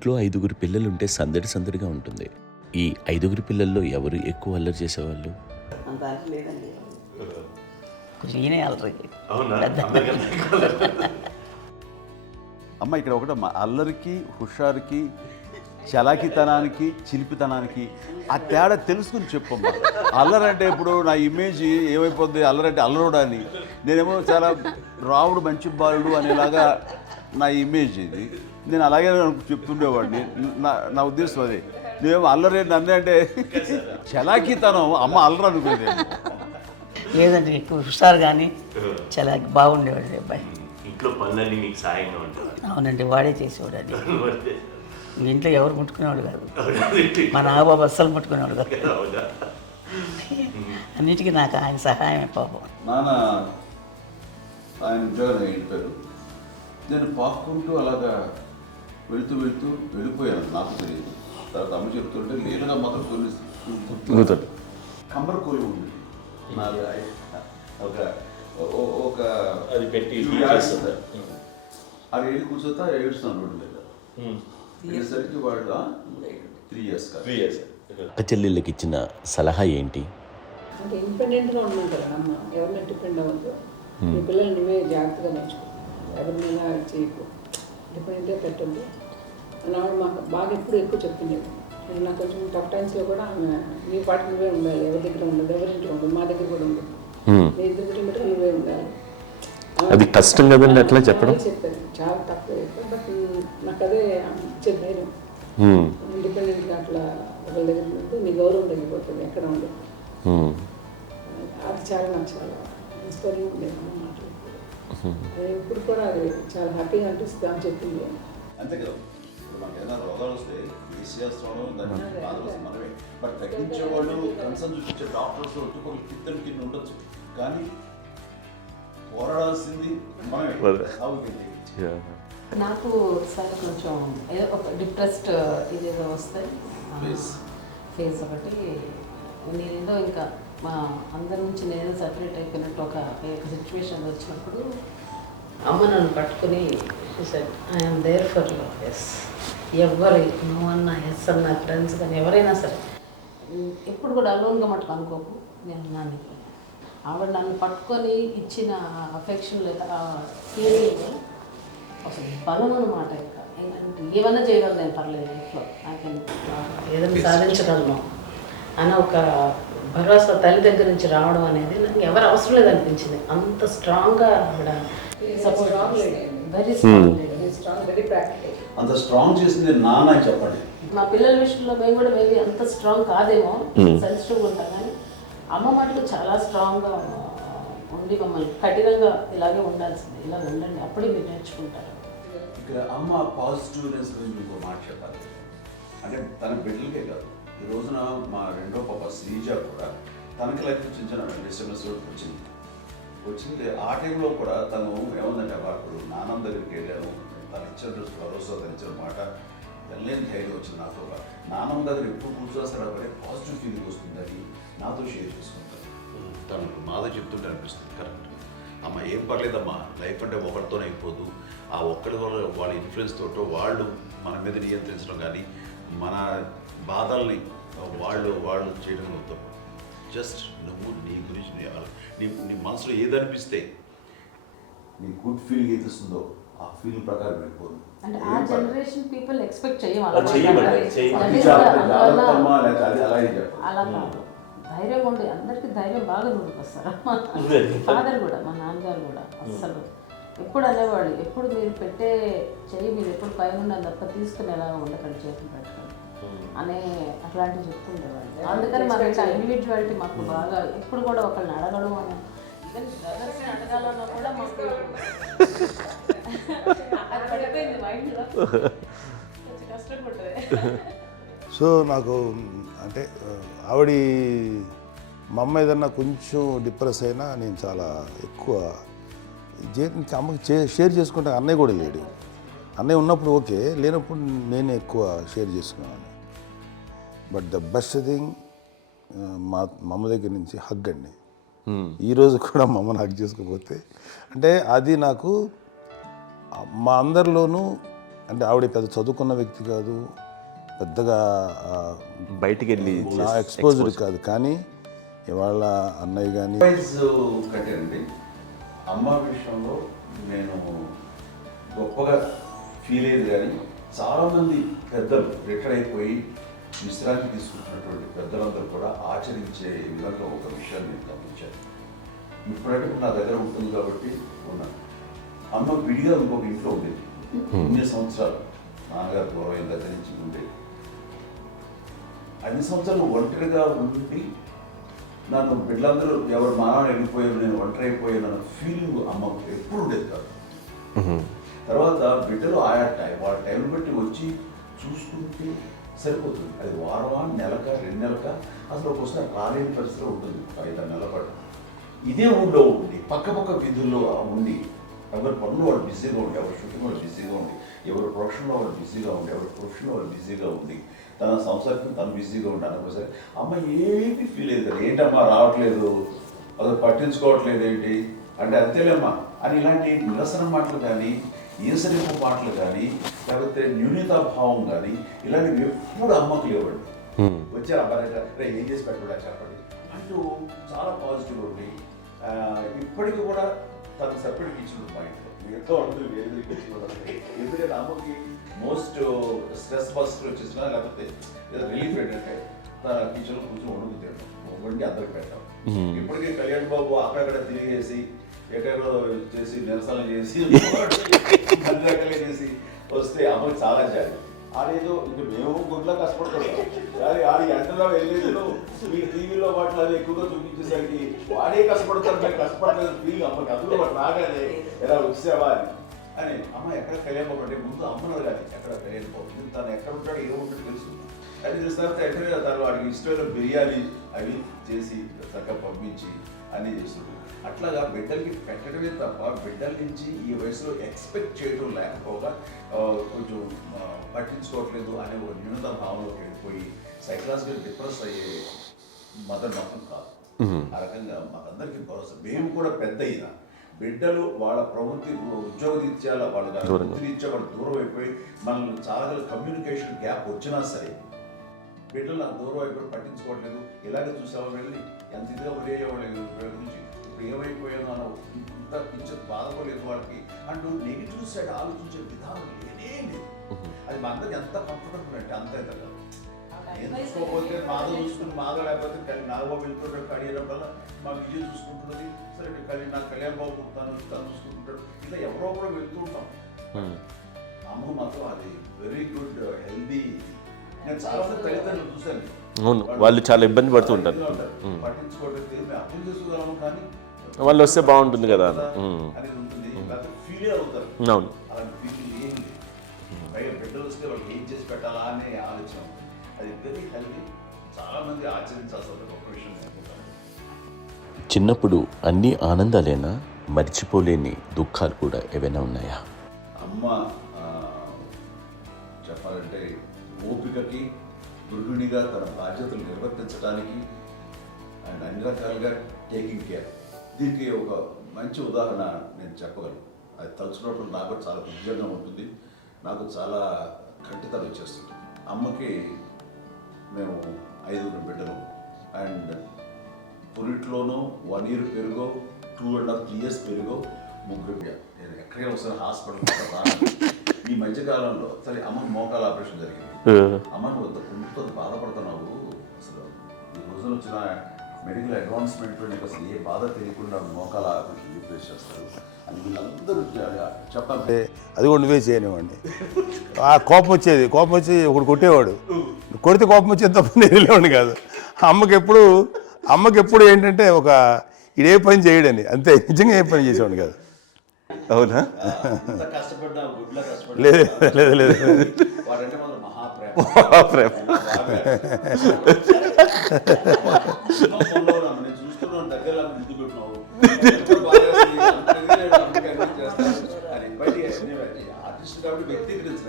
ఇంట్లో 5గురు పిల్లలుంటే సందడి సందడిగా ఉంటుంది. ఈ 5గురు పిల్లల్లో ఎవరు ఎక్కువ అల్లరి చేసేవాళ్ళు? అంత అల్లరి లేదండి. కొంచెం ఈయనే అల్లరి. అమ్మ ఇక్కడ ఒకటి అల్లరికి, హుషారుకి, చలాకితనానికి, చిలిపితనానికి ఆ తేడా తెలుసుకుని చెప్పమ్మా. అల్లరంటే ఇప్పుడు నా ఇమేజ్ ఏమైపోద్ది, అల్లరంటే అల్లరుడు అని, నేనేమో చాలా రావుడు మంచి బాలుడు అనేలాగా నా ఇమేజ్ ఇది. నేను అలాగే చెప్తుండేవాడిని. నా ఉద్దేశం అదే. నేనేమో అల్లరే నన్ను అంటే చలాకితనం అమ్మ అల్లరు అనుకునేది. లేదంటే ఎక్కువ హుషారు కానీ చాలా బాగుండేవాడు అబ్బాయి. ఇంట్లో పనులన్నీ మీకు సాయంగా ఉంటాయి? అవునండి, వాడే చేసేవాడు. అది ఇంట్లో ఎవరు ముట్టుకునేవాడు కాదు. మా నాగబాబు అస్సలు ముట్టుకునేవాడు కాదు. అన్నిటికీ నాకు ఆయన సహాయమే పాపం. నాన్న ఆయన ఉద్యోగం వెళ్ళిపోయారు. నేను పాక్కుంటూ అలాగా వెళుతూ వెళ్ళిపోయాను. నాకు తెలియదు. తర్వాత అమ్మ చెప్తుంటే లేదుగా మాత్రం కొన్ని కమ్మర కోలు ఉంది. నాది ఒక అది పెట్టి అది వెళ్ళి కూర్చోతా ఏడుస్తున్నాను రోడ్డు మీద. వెళ్ళేసరికి వాళ్ళు 3 years. అక్క చెల్లెళ్ళకి ఇచ్చిన సలహా ఏంటి? అంటే ఇండిపెండెంట్గా ఉండమంటారు అమ్మ. ఎవరిని డిపెండ్ అవ్వద్దు. మీ పిల్లలు నువ్వే జాగ్రత్తగా నేర్చుకో, ఎవరినైనా చేయకు, డిపెండెంట్గా పెట్టద్దు అని ఆవిడ మాకు బాగా ఎక్కువ చెప్తుండేది. నాకు కొంచెం టఫ్ టైమ్స్లో కూడా ఆమె నీ పాటు నువ్వే ఉండాలి, ఎవరి దగ్గర ఉండదు, ఎవరింట్లో ఉండదు, మా దగ్గర కూడా ఉండదు, నీ ఇద్దరు కుటుంబం నువ్వే ఉండాలి. అది కష్టం కదండి అట్లా చెప్పడం. చెప్పారు, చాలా తక్కువ చెప్పారు. బట్ నాకు అదే ఇచ్చే ధైర్యం. ఇండిపెండెంట్గా అట్లా ఒకరి దగ్గర ఉంటే నీ గౌరవం తగ్గిపోతుంది, ఎక్కడ ఉండదు. అది చాలా నాకు చాలా ఇన్స్పైరింగ్ ఉండేది అమ్మ మాటలు. అది ఇప్పుడు కూడా అది చాలా హ్యాపీగా అనిపిస్తుంది అని చెప్పింది. అంతే కదా. ఇప్పుడు మనకి ఏదైనా రోగాలు వస్తే తీసేస్తాను, దాన్ని బాధలు మనమే. బట్ తగ్గించే వాళ్ళు, కన్సర్న్ చూపించే డాక్టర్స్ ఒట్టుకోలు కింద కింద ఉండొచ్చు, కానీ పోరాడాల్సింది మనమే. నాకు సార్ కొంచెం ఏదో ఒక డిప్రెస్డ్ ఇదేదో వస్తే ఫేజ్ ఒకటి, నేనేదో ఇంకా మా అందరి నుంచి నేను సపరేట్ అయిపోయినట్టు ఒక సిచ్యువేషన్ వచ్చినప్పుడు అమ్మ నన్ను పట్టుకుని I'm there for you. Yes, ఎవరు నో అన్న ఎస్ అన్న ఫ్రెండ్స్ కానీ ఎవరైనా సరే ఎప్పుడు కూడా అలోన్గా మటుకు అనుకోకు, నేను నాన్న. ఆవిడ నన్ను పట్టుకొని ఇచ్చిన అఫెక్షన్ లేదా ఫీలింగ్ అసలు బలం అన్నమాట. ఇంకా ఏంటంటే ఏమన్నా చేయగలను నేను, పర్లేదు లైఫ్లో నాకు ఏదైనా సాధించగలను అని ఒక భరోసా తల్లి దగ్గర నుంచి రావడం అనేది నాకు ఎవరు అవసరం లేదనిపించింది. అంత స్ట్రాంగ్గా ఆవిడ support, very strong, very practical. అంత స్ట్రాంగ్ చేసింది నాన్న చెప్పండి. మా పిల్లల విషయంలో మేము కూడా మేబీ అంత స్ట్రాంగ్ కాదేమో, సెన్సిటివ్గా ఉంటాం, కానీ అమ్మ మటుకు చాలా స్ట్రాంగ్గా ఉండి మమ్మల్ని కఠినంగా ఇలాగే ఉండాల్సింది, ఇలా ఉండండి, అప్పుడే మీరు నేర్చుకుంటారు. ఇక్కడ అమ్మ పాజిటివ్నెస్ గురించి ఇంకో మాట చెప్పాలి. అంటే తన బిడ్డలకే కాదు, ఈ రోజున మా రెండో పాప శ్రీజ కూడా తనకి లైఫ్ చిన్న డిస్టర్బెన్స్ వచ్చింది. ఆ టైంలో కూడా తను ఏముందంటే అప్పుడు నాన్న దగ్గరికి వెళ్ళాను, తను ఇచ్చిన భరోసా, తను ఇచ్చిన మాట వెళ్ళలేని ధైర్యం వచ్చింది నాకు. నాన్నమ్మ దగ్గర ఎప్పుడు కూర్చోస్తాడు అప్పుడే పాజిటివ్ ఫీలింగ్ వస్తుందని నాతో షేర్ చేసుకుంటాను. తను మాతో చెప్తుంటే అనిపిస్తుంది కరెక్ట్. అమ్మ ఏం పర్లేదమ్మా, లైఫ్ అంటే ఒకరితోనే అయిపోదు, ఆ ఒక్కరి వల్ల వాళ్ళ ఇన్ఫ్లుయెన్స్ తోటో వాళ్ళు మన మీద నియంత్రించడం కానీ మన బాధల్ని వాళ్ళు చేయడం అవుతాం. జస్ట్ నువ్వు నీ గురించి నీ మనసులో ఏదనిపిస్తే, నీ గుడ్ ఫీలింగ్ ఏది వస్తుందో ఆ ఫీలింగ్ ప్రకారం వెళ్ళిపోదు. అంటే ఆ జనరేషన్ పీపుల్ ఎక్స్పెక్ట్ అలా కాదు, ధైర్యం ఉండి అందరికీ ధైర్యం బాగా నూరుకొస్తారు. ఫాదర్ కూడా, మా నాన్నగారు కూడా అస్సలు ఎప్పుడు అనేవాడు, ఎప్పుడు మీరు పెట్టే చెయ్యి మీరు ఎప్పుడు పైన ఉండాలి తప్ప తీసుకునేలాగా ఉండకండి, చేతులు పెట్టుకొని అనే అట్లాంటివి చెప్తుండేవాళ్ళు. అందుకని మనకి ఇండివిజువాలిటీ మాకు బాగా ఎప్పుడు కూడా ఒకళ్ళని అడగడం అని, ఈవెన్ బ్రదర్స్ని అడగాలన్నా కూడా మాకు అది పడిపోయింది మైండ్లో, కొంచెం కష్టంగా ఉంటుంది. సో నాకు అంటే ఆవిడ మా అమ్మ ఏదన్నా కొంచెం డిప్రెస్ అయినా నేను చాలా ఎక్కువ అమ్మకి షేర్ చేసుకుంటే, అన్నయ్య కూడా లేడు. అన్నయ్య ఉన్నప్పుడు ఓకే, లేనప్పుడు నేనే ఎక్కువ షేర్ చేసుకున్నాను. బట్ ద బెస్ట్ థింగ్ మా అమ్మ దగ్గర నుంచి హగ్ అండి. ఈరోజు కూడా మా అమ్మని హగ్ చేసుకోకపోతే అంటే అది నాకు మా అందరిలోనూ అంటే ఆవిడ పెద్ద చదువుకున్న వ్యక్తి కాదు, పెద్దగా బయటికి వెళ్ళి నా ఎక్స్పోజర్ కాదు. కానీ ఇవాళ అన్నయ్య కానీ వైజ్ కట్టానండి. అమ్మ విషయంలో నేను గొప్పగా ఫీల్ అయ్యేది, కానీ చాలామంది పెద్దలు రిటైర్ అయిపోయి విశ్రాంతి తీసుకుంటున్నటువంటి పెద్దలందరూ కూడా ఆచరించే విధంగా ఒక విషయాన్ని నేను గమనించాను. ఇప్పుడంటే నా దగ్గర ఉంటుంది కాబట్టి ఉన్నాను. అమ్మ విడిగా ఇంకొక ఇంట్లో ఉండేది. ఇన్ని సంవత్సరాలు నాన్నగారు దూరం అయిన దగ్గర నుంచి ఉండేది. అన్ని సంవత్సరాలు ఒంటరిగా ఉండి నన్ను బిడ్డలందరూ ఎవరు మానవ వెళ్ళిపోయారు, నేను ఒంటరి అయిపోయాను అన్న ఫీలింగ్ అమ్మకు ఎప్పుడు ఉండేది కాదు. తర్వాత బిడ్డలు ఆయా వాళ్ళ టైం బట్టి వచ్చి చూసుకుంటే సరిపోతుంది. అది వారమా, నెలక, 2 నెలక, అసలు ఒకసారి రాలేని పరిస్థితిలో ఉంటుంది. 5-6 నెలల పాటు ఇదే ఊళ్ళో ఉండి పక్క వీధుల్లో ఉండి ఎవరి పనులు వాళ్ళు బిజీగా ఉండి, ఎవరి షూటింగ్ వాళ్ళు బిజీగా ఉండి, ఎవరి ప్రొఫెషన్లో వాళ్ళు బిజీగా ఉండి, ఎవరి ప్రొఫెషన్లో వాళ్ళు బిజీగా ఉండి, తన సంసారం తను బిజీగా ఉంటాను. ఒకసారి అమ్మ ఏమి ఫీల్ అయ్యేది, ఏంటమ్మా రావట్లేదు, అసలు పట్టించుకోవట్లేదు ఏంటి అంటే, అంతేలేమ్మా అని ఇలాంటి నిరసన మాటలు కానీ, ఈసరింపు మాటలు కానీ, లేకపోతే న్యూనతాభావం కానీ ఇలాంటివి ఎప్పుడు అమ్మకు లేవండి. వచ్చారు అబ్బాయి ఏం చేసి పెట్టడా చెప్పండి అంటూ చాలా పాజిటివ్ ఉండి ఇప్పటికీ కూడా తను సపరేట్ కిచెన్ మా ఇంట్లో మిగతా ఉంటుంది వేరే కిచెన్. ఎందుకంటే అమ్మకి మోస్ట్ స్ట్రెస్ బస్టర్ వచ్చేసినా లేకపోతే రిలీఫ్ ఏంటంటే తన కిచెన్లో కూర్చొని వండి అందరికి పెట్టాం. ఇప్పటికీ కళ్యాణ్ బాబు అక్కడక్కడ తిరిగేసి ఎక్కడెక్కడో చేసి నిరసన చేసి అన్ని రకాలుగా చేసి వస్తే అమ్మకి చాలా జాలి. ఆడేదో ఇంకా మేము గుడ్లో కష్టపడుతున్నాం కానీ ఆడి ఎంతలో వెళ్ళేదో మీ టీవీలో వాటిలో అది ఎక్కువగా చూపించేసరికి వాడే కష్టపడతారు, మేము కష్టపడలేదు ఫీల్ అమ్మకి. అందులో వాడు రాగానే ఎలా వచ్చావా అని అమ్మ ఎక్కడ కళ్యాణ్ బాబు అంటే ముందు అమ్మను కానీ ఎక్కడ కళ్యాణ్ బాబు తను ఎక్కడ ఉంటాడు ఏముంటాడు తెలుసు. అది తెలిసిన తర్వాత ఎక్కడ తను వాడికి ఇష్టమైన బిర్యానీ అవి చేసి చక్కగా పంపించి అన్నీ చేస్తుంది. అట్లాగా బిడ్డలకి పెట్టడమే తప్ప బిడ్డల నుంచి ఈ వయసులో ఎక్స్పెక్ట్ చేయడం లేకపోగా కొంచెం పట్టించుకోవట్లేదు అనే ఒక న్యూనత భావంలోకి వెళ్ళిపోయి సైకలాజికల్ డిప్రెస్ అయ్యే మదర్ మాత్రం కాదు. ఆ రకంగా మాకందరికీ భరోసా. మేము కూడా పెద్ద అయినా బిడ్డలు వాళ్ళ ప్రవృత్తి ఉద్యోగరీత్యా వాళ్ళ వృత్తిరీత్యా వాళ్ళు దూరం అయిపోయి మనల్ని చాలా కమ్యూనికేషన్ గ్యాప్ వచ్చినా సరే బిడ్డలు నాకు దూరం అయిపోయి పట్టించుకోవట్లేదు. ఇలాగే చూసేవాళ్ళు వెళ్ళి ఎంత ఇదిగా వదిలేయేవాళ్ళు గురించి ఇప్పుడు ఏమైపోయానో అని ఇంత కించెం బాధపడలేదు వాళ్ళకి అంటూ నెగిటివ్ సైడ్ ఆలోచించే విధానం లేనే లేదు. అది మా అందరికి ఎంత కంఫర్టబుల్ అంటే అంత అయితే ఎందుకోకపోతే మాధవ చూసుకుని మాధవ లేకపోతే నాగబాబు వెళ్తుంటాడు కడియడం వల్ల మా విజయ్ చూసుకుంటున్నది సరే నాకు కళ్యాణ్ బాబు తను చూసుకుంటుంటాడు. ఇలా ఎవరో కూడా వెళ్తూ ఉంటాం. అమ్మ మాత్రం అది వెరీ గుడ్ హెల్దీ. నేను చాలా మంది తల్లిదండ్రులు చూశాను, అవును, వాళ్ళు చాలా ఇబ్బంది పడుతూ ఉంటారు. పట్టించుకోవట్లేదు అర్థం చేసుకోగలము కానీ వాళ్ళు వస్తే బాగుంటుంది కదా అనేది ఉంటుంది. ఫీల్ అవుతారు. అవును, అలాంటి ఫీలింగ్ ఏం లేదు. పైగా బిడ్డలు వస్తే వాళ్ళకి ఏం చేసి పెట్టాలా అనే ఆలోచన. అది వెరీ హెల్దీ. చాలా మంది ఆచరించాల్సిన ఒక విషయం అనుకుంటాను. చిన్నప్పుడు అన్ని ఆనందాలేనా, మర్చిపోలేని దుఃఖాలు కూడా ఏవైనా ఉన్నాయా? అమ్మ చెప్పాలంటే ఓపికకి, గృహిణిగా తన బాధ్యతలు నిర్వర్తించడానికి అండ్ అన్ని రకాలుగా టేకింగ్ కేర్. దీనికి ఒక మంచి ఉదాహరణ నేను చెప్పగలను. అది తలుచుకోవడం నాకు చాలా ఉద్యోగంగా ఉంటుంది, నాకు చాలా కంటితలు వచ్చేస్తుంది. అమ్మకి మేము 5 బిడ్డలు అండ్ పురిట్లోనూ 1 year పెరుగో 2.5 years పెరుగో 3 బిడ్డ. నేను ఎక్కడికైనా ఒకసారి హాస్పిటల్ రాను. ఈ మధ్యకాలంలో సరే అమ్మకి మోకాల ఆపరేషన్ జరిగింది. అమ్మను కొంత బాధపడుతున్నావు, అసలు ఈ రోజున వచ్చిన మెడికల్ అడ్వాన్స్మెంట్లో నీకు అసలు ఏ బాధ తెలియకుండా మోకాల ఆపరేషన్ రీప్లేస్ చేస్తారు అని వీళ్ళందరూ చెప్పాలి. అది కూడా నువ్వే చేయనివ్వండి. ఆ కోపం వచ్చేది, కోపం వచ్చి ఒకడు కొట్టేవాడు, కొడితే కోపం వచ్చేది తప్ప నేను వెళ్ళేవాడిని కాదు. అమ్మకి ఎప్పుడు ఏంటంటే ఒక ఇదే పని చేయడని, అంతే. నిజంగా ఏ పని చేసేవాడిని కాదు. అవునా? కష్టపడ్డా గుడ్లా కష్టపడ్డా లేదు లేదు లేదు వాడంటే మన మహాప్రేమ. నేను చూస్తున్నాను దగ్గర ముందు పెట్టినావు ఆర్టిస్ట్ కాబట్టి వ్యక్తీకరించిన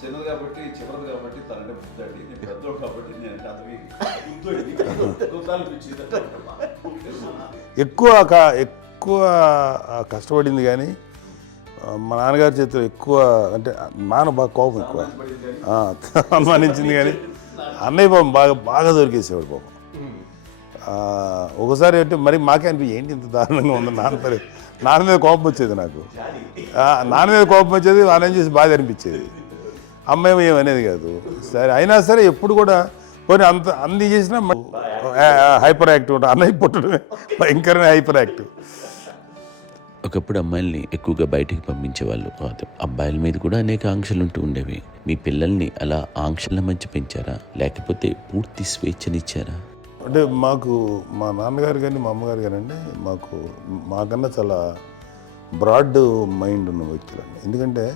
చిన్నది కాబట్టి చివరిది కాబట్టి తనంటే బుద్ధండి. నేను పెద్దోడు కాబట్టి నేను అతని ఎక్కువ కష్టపడింది కానీ మా నాన్నగారి చేతిలో ఎక్కువ అంటే నాన్న బాగా కోపం ఎక్కువ అనుమానించింది కానీ అన్నయ్య పాపం బాగా దొరికేసేవాడు పాపం. ఒకసారి అంటే మరి మాకే ఏంటి ఇంత దారుణంగా ఉంది నాన్న మీద కోపం వచ్చేది నాకు. నాన్న మీద కోపం వచ్చేది, నాన్న చేసి బాధ అనిపించేది. అమ్మాయి ఏమనేది కాదు. సరే అయినా సరే ఎప్పుడు కూడా పోనీ అన్ని చేసినా హైపర్ యాక్టివ్ ఉంటాడు. అన్నయ్య పుట్టడమే భయంకరమైన హైపర్ యాక్టివ్. ఒకప్పుడు అమ్మాయిల్ని ఎక్కువగా బయటికి పంపించేవాళ్ళు కాదు, అబ్బాయిల మీద కూడా అనేక ఆంక్షలు ఉంటూ ఉండేవి. మీ పిల్లల్ని అలా ఆంక్షల మధ్య పెంచారా, లేకపోతే పూర్తి స్వేచ్ఛనిచ్చారా? అంటే మాకు మా నాన్నగారు కానీ మా అమ్మగారు కానీ అండి మాకన్నా చాలా బ్రాడ్ మైండ్ ఉన్న వ్యక్తులండి. ఎందుకంటే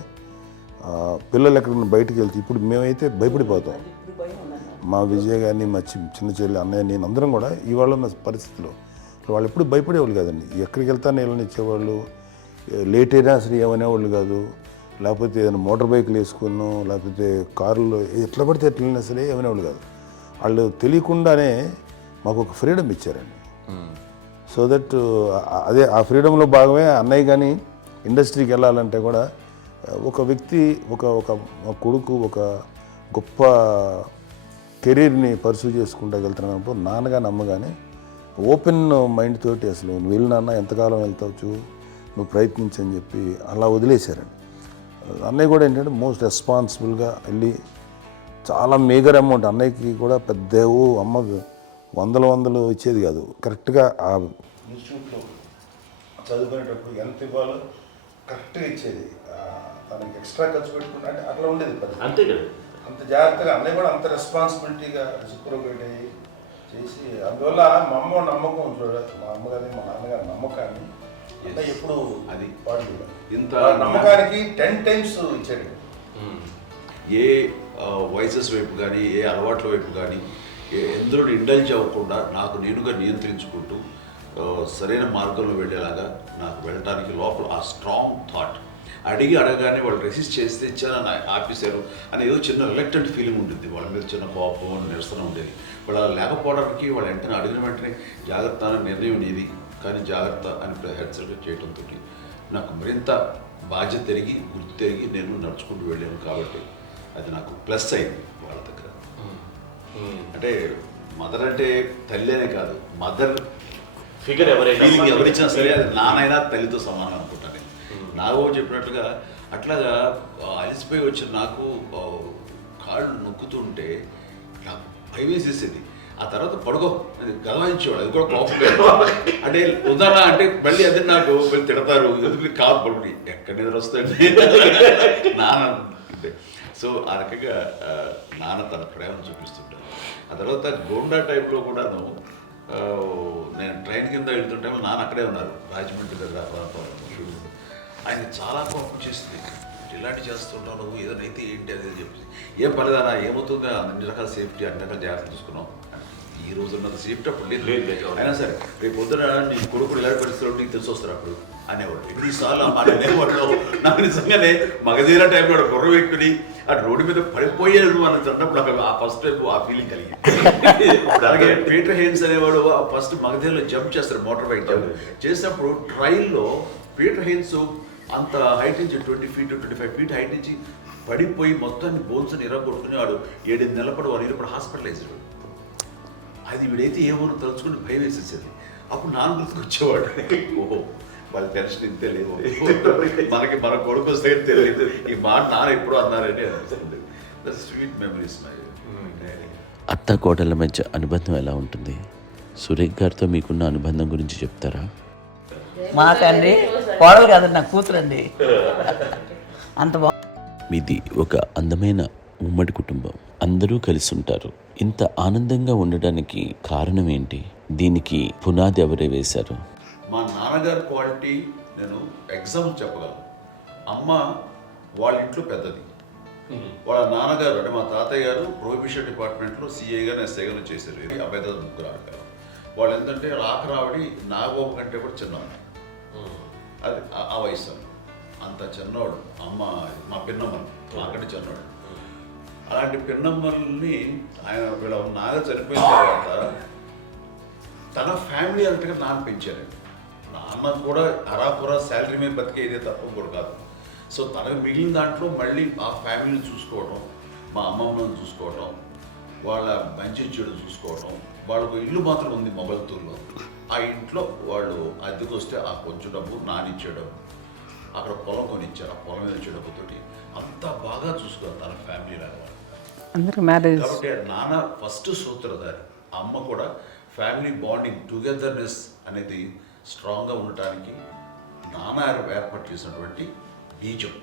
పిల్లలు ఎక్కడన్నా బయటికి వెళ్తే ఇప్పుడు మేమైతే భయపడిపోతాం. మా విజయ్ కానీ మా చిన్న చెల్లి అన్నయ్య నేను అందరం కూడా ఇవాళ ఉన్న పరిస్థితిలో వాళ్ళు ఎప్పుడు భయపడేవాళ్ళు కాదండి. ఎక్కడికి వెళ్తాను వెళ్ళని ఇచ్చేవాళ్ళు, లేట్ అయినా సరే ఏమనేవాళ్ళు కాదు. లేకపోతే ఏదైనా మోటార్ బైక్లు వేసుకున్నాం, లేకపోతే కారులో ఎట్లా పడితే ఎట్లా వెళ్ళినా సరే ఏమనేవాళ్ళు కాదు. వాళ్ళు తెలియకుండానే మాకు ఒక ఫ్రీడమ్ ఇచ్చారండి. సో దట్ అదే ఆ ఫ్రీడంలో భాగమే అన్నయ్య కానీ ఇండస్ట్రీకి వెళ్ళాలంటే కూడా ఒక వ్యక్తి ఒక కొడుకు ఒక గొప్ప కెరీర్ని పర్సూ చేసుకుంటూ వెళ్తున్నప్పుడు నాన్నగాని అమ్మగానే ఓపెన్ మైండ్ తోటి అసలు నువ్వు వెళ్ళినా ఎంతకాలం వెళ్తావు, నువ్వు ప్రయత్నించని చెప్పి అలా వదిలేశారండి. అన్నయ్య కూడా ఏంటంటే మోస్ట్ రెస్పాన్సిబుల్గా వెళ్ళి చాలా మేజర్ అమౌంట్ అన్నయ్యకి కూడా పెద్ద అమ్మకు వందలు ఇచ్చేది కాదు. కరెక్ట్గా ఆ ఇన్స్టిట్యూట్లో చదువుకునేటప్పుడు ఎంత ఇవ్వాలో కరెక్ట్గా ఇచ్చేది. తనకి ఎక్స్ట్రా ఖర్చు పెట్టుకుంటే అంటే అట్లా ఉండేది పరిస్థితి. అంతే కదా, అంత జాగ్రత్తగా అన్నయ్య కూడా అంత రెస్పాన్సిబిలిటీగా రెసిప్రోకేట్ అయ్యి చేసి అందువల్ల మా అమ్మ నమ్మకం చూడాలి. మా అమ్మగారి మా నాన్నగారి నమ్మకాన్ని ఎప్పుడు అది పాడు ఇంత నమ్మకానికి 10 times ఇచ్చాడు. ఏ వాయిసెస్ వైపు కానీ ఏ అలవాట్ల వైపు కానీ ఎందులో ఇండల్జ్ అవ్వకుండా నాకు నేనుగా నియంత్రించుకుంటూ సరైన మార్గంలో వెళ్ళేలాగా నాకు వెళ్ళడానికి లోపల ఆ స్ట్రాంగ్ థాట్ అడగగానే వాళ్ళు రెసిస్ట్ చేస్తే ఇచ్చానని ఆపేశారు అని ఏదో చిన్న రిలక్టెంట్ ఫీలింగ్ ఉంటుంది. వాళ్ళ మీద చిన్న కోపం నిరసన ఉండేది. వాళ్ళు అలా లేకపోవడానికి వాళ్ళు వెంటనే అడిగిన వెంటనే జాగ్రత్త అనే నిర్ణయం నీది కానీ జాగ్రత్త అని హెచ్చరిక చేయడంతో నాకు మరింత బాధ్యత తిరిగి గుర్తు తిరిగి నేను నడుచుకుంటూ వెళ్ళాను. కాబట్టి అది నాకు ప్లస్ అయింది వాళ్ళ దగ్గర. అంటే మదర్ అంటే తల్లి అనే కాదు, మదర్ ఫిగర్ ఎవరిచ్చినా సరే అది నానైనా తల్లితో సమానం అనుకుంటాను. నాగో చెప్పినట్లుగా అట్లాగా అలసిపోయి వచ్చిన నాకు కాళ్ళు నొక్కుతుంటే నాకు భయం వేసేసేది. ఆ తర్వాత పడుకో గదవాయించేవాడు, అది కూడా కోపం. అంటే ఉదాహరణ అంటే మళ్ళీ అది నాకు తిడతారు, ఎందుకు కాదు పడుకుని ఎక్కడ నిద్ర వస్తుంది నాన్న అంటే. సో ఆ రకంగా నాన్న తన ప్రేమను చూపిస్తుంటాను. ఆ తర్వాత గోండా టైప్లో కూడాను నేను ట్రైన్ కింద వెళ్తుంటే నాన్న అక్కడే ఉన్నారు, రాజమండ్రి దగ్గర ప్రాంతంలో. ఆయన చాలా కోపం చేసింది, ఇలాంటి చేస్తుంటావు నువ్వు, ఏదైనా అయితే ఏంటి అది చెప్పి. ఏం పర్లేదన్నా ఏమవుతుందో అన్ని రకాల సేఫ్టీ అన్ని రకాల జాగ్రత్తలు తీసుకున్నాం. ఈ రోజు ఉన్నంత సేఫ్టీ అప్పుడు లేదు. అయినా సరే రేపు పొద్దున నీ కొడుకులు ఇలాంటి పరిస్థితుల్లో నీకు తెలిసి వస్తారు అప్పుడు అనేవాడు. ఎన్నిసార్లు అనేవాడు. నాకు నిజంగానే మగధీర టైంలో గుర్ర వ్యక్తుని అటు రోడ్డు మీద పడిపోయాడు అని అన్నప్పుడు నాకు ఆ ఫస్ట్ టైం ఆ ఫీలింగ్ కలిగింది. అలాగే పీటర్ హెయిన్స్ అనేవాడు ఫస్ట్ మగధీరలో జంప్ చేస్తారు, మోటార్ బైక్ జంప్ చేసినప్పుడు ట్రైల్లో పీటర్ హెయిన్స్ అంత హైట్ నుంచి 20 feet 25 feet హైట్ నుంచి పడిపోయి మొత్తాన్ని బోన్స్ని ఇరగొట్టుకుని వాడు 7 నెలల పాటు వాడు ఇప్పుడు హాస్పిటలైజ్డ్. అది వీడైతే ఏమో తలుచుకుని భయం వేసేసేది. అప్పుడు నాన్న గుర్తుకు వచ్చేవాడు, ఓహో వాళ్ళ టెన్షన్ ఇంతే లేదు, మనకి మన కొడుకు వస్తే తెలియదు ఈ మాట నాన్న ఎప్పుడు అన్నారని అనిపిస్తుంది. Sweet memories. అత్త కోడళ్ళ మధ్య అనుబంధం ఎలా ఉంటుంది? సురేఖ్ గారితో మీకున్న అనుబంధం గురించి చెప్తారా? మాకండి కోడలు కాదండి, నా కూతురండి. అంత మీది ఒక అందమైన ఉమ్మడి కుటుంబం, అందరూ కలిసి ఉంటారు. ఇంత ఆనందంగా ఉండడానికి కారణం ఏంటి? దీనికి పునాది ఎవరే వేశారు? మా నాన్నగారి క్వాలిటీ నేను ఎగ్జాంపుల్ చెప్పగలను. అమ్మ వాళ్ళ ఇంట్లో పెద్దది, వాళ్ళ నాన్నగారు అంటే మా తాతయ్య గారు ప్రొహిబిషన్ డిపార్ట్మెంట్లో సిఐగాను ఎస్ఐగాను చేశారు. అబ్బాయి దగ్గర ముగ్గురు ఆడగారు. వాళ్ళు ఏంటంటే రాకరావడి నాగబాబు కంటే కూడా చిన్నవాడు. అది ఆ వయసు అంత చిన్నవాడు. అమ్మ మా పిన్నమ్మని నాకంటే చిన్నవాడు. అలాంటి పిన్నమ్మల్ని ఆయన వీళ్ళ నాన్న చనిపోయిన తర్వాత తన ఫ్యామిలీ అన్నట్టుగా నాన్న పెంచారండి. నాన్న అన్న కూడా అరాకురా శాలరీ మీద బతికేదే తప్ప కూడా కాదు. సో తనకు మిగిలిన దాంట్లో మళ్ళీ ఆ ఫ్యామిలీని చూసుకోవడం, మా అమ్మమ్మని చూసుకోవడం, వాళ్ళ మంచి చెడు చూసుకోవడం. వాళ్ళకు ఇల్లు మాత్రం ఉంది మొగల్తూరులో. ఆ ఇంట్లో వాళ్ళు అద్దెకు వస్తే ఆ కొంచెం డబ్బు నానిచ్చే డబ్బు, అక్కడ పొలం కొనిచ్చారు, ఆ పొలం మీద ఇచ్చే డబ్బుతోటి అంతా బాగా చూసుకోవాలి తన ఫ్యామిలీ లాగా. అందరికి మ్యారేజ్. కాబట్టి నాన్న ఫస్ట్ సూత్రధారి, అమ్మ కూడా ఫ్యామిలీ బాండింగ్ టుగెదర్నెస్ అనేది స్ట్రాంగ్గా ఉండటానికి నాన్న ఏర్పాటు చేసినటువంటి బీజం.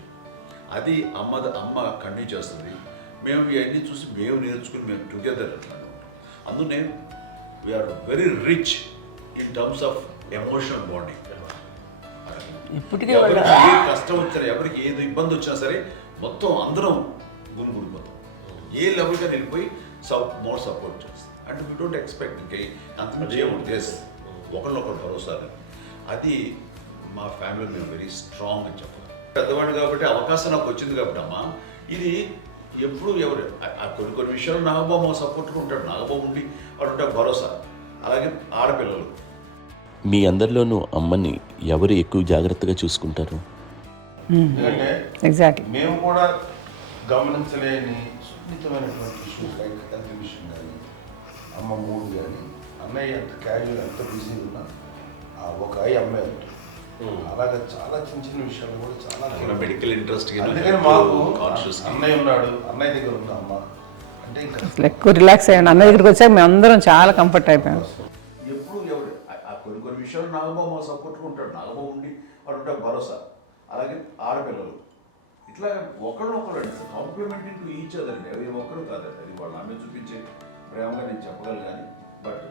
అది అమ్మ కంటిన్యూ చేస్తుంది. మేము ఇవన్నీ చూసి మేము నేర్చుకుని మేము టుగెదర్ ఉంటాం. అందునే we are very rich in terms of emotional bonding. ఇప్పటికే ఎవరికి ఏ కష్టం వచ్చినా, ఎవరికి ఏది ఇబ్బంది వచ్చినా సరే మొత్తం అందరం గురిపోతాం. ఏ లెవెల్గా వెళ్ళిపోయి మోర్ సపోర్ట్ చేస్తాం. అండ్ వీ డోంట్ ఎక్స్పెక్ట్ ఇంకా అంతకు చేయకూడదు. ఎస్, ఒకరినొకరు భరోసా. అది మా ఫ్యామిలీ మేము వెరీ స్ట్రాంగ్ అని చెప్పాలి. పెద్దవాడు కాబట్టి అవకాశం నాకు వచ్చింది కాబట్టి అమ్మ, ఇది ఎప్పుడు ఎవరు కొన్ని విషయాలు నాగబాబు సపోర్ట్గా ఉంటాడు. నాగబాబు ఉండి వాడు ఉంటాడు భరోసా. అలాగే ఆడపిల్లలు. మీ అందరిలోనూ అమ్మని ఎవరు ఎక్కువ జాగ్రత్తగా చూసుకుంటారు? ఎందుకంటే ఎగ్జాక్ట్లీ. మేము కూడా గమనించలేని సున్నితమైనటువంటి ఇష్యూస్ లైక్ తండ్రి విషయం కానీ, అమ్మ మూడు కానీ, అన్నయ్య ఎంత క్యాజువల్ ఎంత బిజీ ఉన్నా ఒక అమ్మాయి ఉంటుంది. అలాగే చాలా చిన్న చిన్న విషయాలు కూడా చాలా మెడికల్ ఇంట్రెస్ట్. అందుకని మాకు అన్నయ్య ఉన్నాడు, అన్నయ్య దగ్గర ఉంది అమ్మ అంటే ఇంకా అసలు ఎక్కువ రిలాక్స్ అయ్యాను. అన్న దగ్గరికి వచ్చాక మేము అందరం చాలా కంఫర్ట్ అయిపోయాం. ఎప్పుడు ఎవరు కొన్ని విషయాలు నాగబాబు సపోర్ట్గా ఉంటాడు. నాగబాబు ఉండి వాడు ఉంటాడు భరోసా. అలాగే ఆడపిల్లలు ఇట్లా ఒకరినొకరు అండి, కాంప్లిమెంటింగ్ టు ఈచ్ అదర్ అండి. అవి ఒక్కరు కాదండి, అది వాళ్ళ ఆమె చూపించే ప్రేమగా నేను చెప్పగలను. కానీ బట్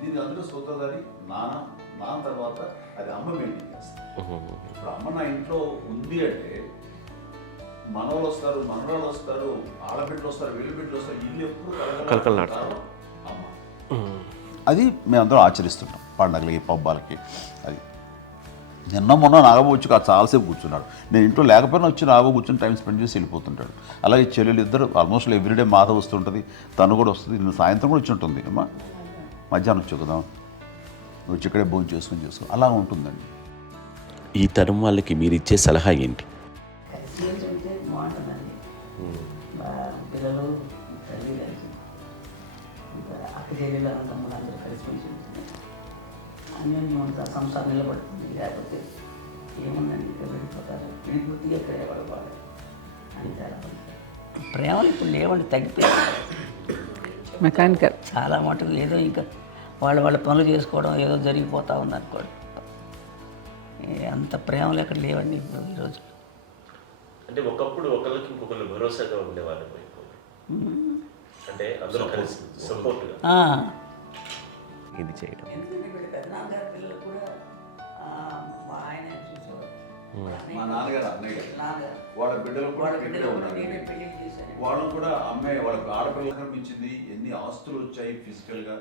దీని అందులో సూత్రధారి నాన్న తర్వాత అది అమ్మ మెయింటైన్ చేస్తుంది. ఇప్పుడు అమ్మ నా ఇంట్లో ఉంది అంటే మనవలు వస్తారు, మనవరాలు వస్తారు, ఆడబిడ్డలు వస్తారు, వెల్లుబిడ్డలు వస్తారు, ఇల్లు ఎప్పుడు కలకలాడతారు అమ్మ. అది మేమందరం ఆచరిస్తుంటాం పండగలకి, పబ్బాలకి. అది నిన్న మొన్న నాగబాబు వచ్చి చాలాసేపు కూర్చున్నాడు. నేను ఇంట్లో లేకపోయినా వచ్చి నాగబాబు కూర్చొని టైం స్పెండ్ చేసి వెళ్ళిపోతుంటాడు. అలాగే చెల్లెలు ఇద్దరు ఆల్మోస్ట్ ఎవ్రీడే మాత వస్తుంటుంది, తను కూడా వస్తుంది. నిన్న సాయంత్రం కూడా వచ్చి ఉంటుంది. అమ్మా మధ్యాహ్నం వచ్చి కదా వచ్చి ఇక్కడే భోజనం చేసుకో అలా ఉంటుందండి. ఈ తరం వాళ్ళకి మీరు ఇచ్చే సలహా ఏంటి? కలిసి ఉంటే బాగుంటుందండి. పిల్లలు తల్లి కలిసి, ఇంకా అక్క చెల్లెలు తమ్ముడు అందరూ కలిసిమెలిసి ఉంటుంది. అన్నీ అంతా సంసారం నిలబడుతుంది. లేకపోతే ఏముందండి, ఇక్కడ వెళ్ళిపోతారు, విడిపోతే ఎక్కడ ఎవరు బాగా అంతే. ప్రేమలు ఇప్పుడు లేవండి, తగ్గిపోయాయి. మెకానికల్ చాలా మటుకు ఏదో ఇంకా వాళ్ళ పనులు చేసుకోవడం ఏదో జరిగిపోతూ ఉందనుకోండి. అంత ప్రేమలు ఎక్కడ లేవండి ఇప్పుడు ఈరోజు. అంటే ఒకప్పుడు ఒకరికి ఇంకొకరు భరోసాగా ఉండేవాళ్ళు. అంటే అందరూ కలిసి సపోర్ట్గా ఇది చేయడం. పెద్దనాన్నగారి పిల్లలు కూడా ఆయన చూసేవారు. మా నాన్నగారు అన్నయ్య గారు నాన్నగారు వాళ్ళ బిడ్డలు కూడా వాళ్ళ ఇక్కడే బిడ్డలు ఉన్నారు. నేనే పెళ్లి చేశాను. వాళ్ళు కూడా అమ్మాయి వాళ్ళకి ఆడపిల్లలు కనిపించింది, ఎన్ని ఆస్తులు వచ్చాయి ఫిజికల్గా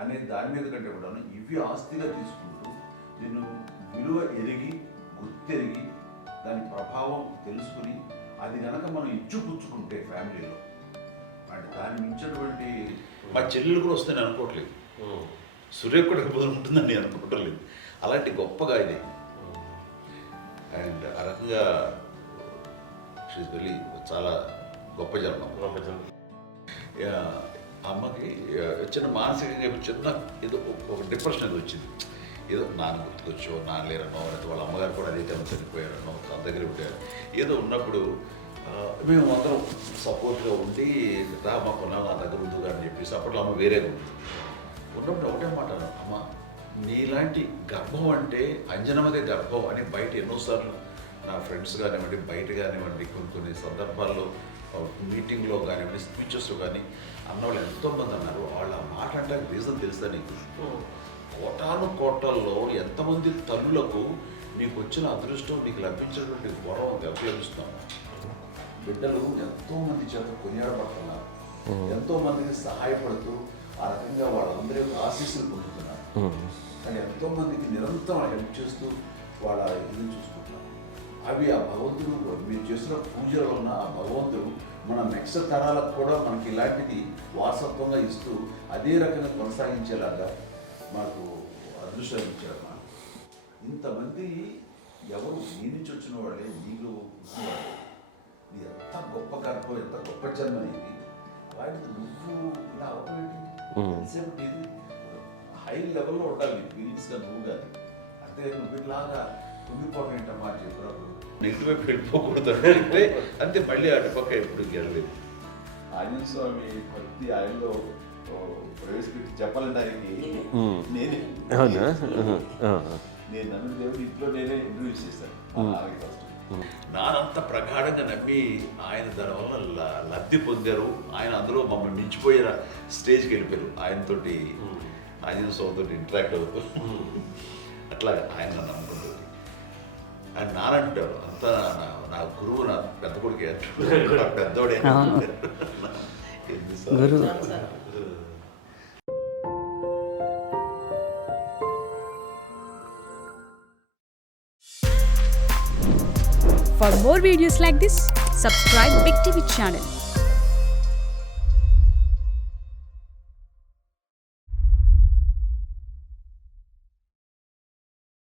అనే దాని మీద కంటే కూడా ఇవి ఆస్తిగా తీసుకుంటూ నేను విలువ ఎరిగి, గుర్తెరిగి, దాని ప్రభావం తెలుసుకుని అది కనుక మనం ఇచ్చుపుచ్చుకుంటే ఫ్యామిలీలో అంటే దాన్ని మించినటువంటి మా చెల్లెలు కూడా వస్తే నేను అనుకోవట్లేదు. సూర్య కూడా బదులు ఉంటుందని నేను అనుకోవటం లేదు. అలాంటి గొప్పగా ఇది. అండ్ ఆ రకంగా షీస్ వెరీ చాలా గొప్ప జన్మ. అమ్మకి చిన్న మానసికంగా చిన్న ఏదో ఒక డిప్రెషన్ ఏదో వచ్చింది. ఏదో నాన్న గుర్తుకొచ్చో, నాన్న లేరనో, లేకపోతే వాళ్ళ అమ్మగారు కూడా అదే టైం చనిపోయారనో, తన దగ్గర ఉంటారు. ఏదో ఉన్నప్పుడు మేము అందరం సపోర్ట్గా ఉండి మాకు నా దగ్గర ఉందిగా అని చెప్పేసి అప్పట్లో అమ్మ వేరేగా ఉంది. ఉన్నప్పుడు ఒకటే మాట, అమ్మ నీలాంటి గర్భం అంటే అంజనమదే గర్భం అని బయట ఎన్నోసార్లు నా ఫ్రెండ్స్ కానివ్వండి, బయట కానివ్వండి, కొన్ని సందర్భాల్లో మీటింగ్లో కానివ్వండి, స్పీచెస్లో కానీ అన్నవాళ్ళు ఎంతోమంది అన్నారు. వాళ్ళ మాట అంటే రీజన్ తెలుసా నీకు? కోటాల్లో ఎంతమంది తల్లులకు నీకు వచ్చిన అదృష్టం, నీకు లభించినటువంటి గౌరవం ఎవరు లభిస్తున్నాం? బిడ్డలు ఎంతోమంది చేత కొనియాడబడుతున్నారు, ఎంతోమందికి సహాయపడుతూ ఆ రకంగా వాళ్ళందరి యొక్క ఆశీస్సులు పొందుతున్నారు. కానీ ఎంతోమందికి నిరంతరం హెల్ప్ చేస్తూ వాళ్ళ ఇది చూసుకుంటున్నారు. అవి ఆ భగవంతుడు మీరు చేసిన పూజలో ఉన్న ఆ భగవంతుడు మన నెక్స్ట్ తరాలకు కూడా మనకి ఇలాంటిది వారసత్వంగా ఇస్తూ అదే రకంగా కొనసాగించేలాగా మాకు అదృష్టం ఇచ్చారు. ఇంతమంది ఎవరు నీ నుంచి వచ్చిన వాళ్ళే నీకు నీ ఎంత గొప్ప గర్భం, ఎంత గొప్ప జన్మ నీది. వాటికి నువ్వు ఇలా అవటమేంటి? ఎంతసేపు నీది హై లెవెల్లో ఉండాలి నీ ఫీలింగ్స్గా నువ్వు కానీ. అంతే నువ్వు ఇలాగా కుంగిపోవడం ఏంటమ్మా అని చెప్పినప్పుడు నెగిటివ్ వైపు వెళ్ళిపోకూడదు అంటే అంతే. మళ్ళీ అటుపక్క ఎప్పుడు గెలలేదు. ఆంజనేయ స్వామి భక్తి ఆయనలో ప్రవేశపెట్టి చెప్పాలంటే ఆయనకి నేనే నేను నమ్మిన దేవుడు ఇంట్లో నేనే ఇంట్రడ్యూస్ చేశాను. ఫస్ట్ నానంత ప్రగాఢంగా నమ్మి ఆయన దానివల్ల లబ్ధి పొందారు. ఆయన అందులో మమ్మల్ని మించిపోయే స్టేజ్కి వెళ్ళిపోయారు. ఆయనతోటి ఆంజనేయ స్వామితో ఇంటరాక్ట్ అవుతూ అట్లా ఆయన నమ్ముకుంటుంది. ఆయన నానంటారు అంతా నా గురువు, నా పెద్ద కొడుకు పెద్దోడే For more videos like this, subscribe Big TV channel.